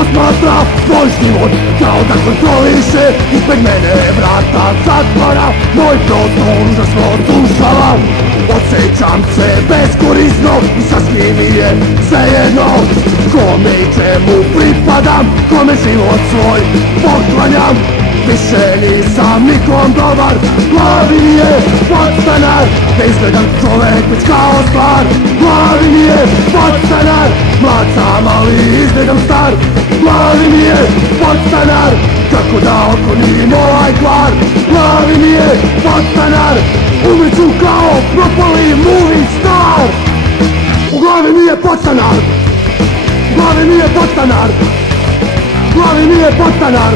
posmatra svoj život kao da kontroliše. Ispred mene vrata zatvara, moj prostor užasno dušava. Osjećam se beskorisno i sasvim mi je svejedno kome i čemu pripadam, kome život svoj poklanjam. Više nisam nikom dobar, glavi mi je podstanar, ne izgledam čovek već kao stvar. Glavi mi je podstanar, mlad sam ali izgledam star. Glavi mi je podstanar, kako da oklonim ovaj kvar. Glavi mi je podstanar, umreću kao propali movie star. U glavi mi je podstanar, u glavi mi je podstanar, u glavi mi je podstanar.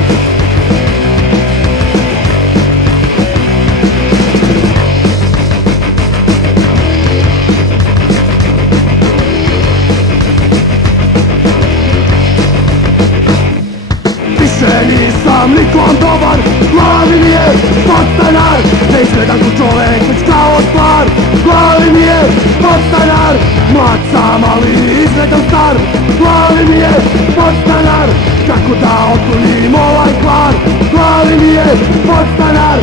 Nisam nikom dobar, glavi mi je podstanar, ne izgledam ko čovek već kao stvar. Glavi mi je podstanar, mlad sam ali izgledam star. Glavi mi je podstanar, kako da otklonim ovaj kvar. Glavi mi je podstanar,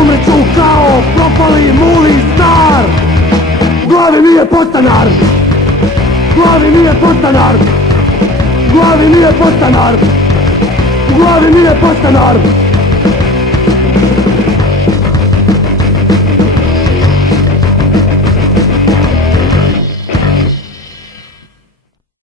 umreću kao propali movie star. Glavi mi je podstanar, glavi mi je podstanar, glavi mi je podstanar, u glavi mi je podstanar.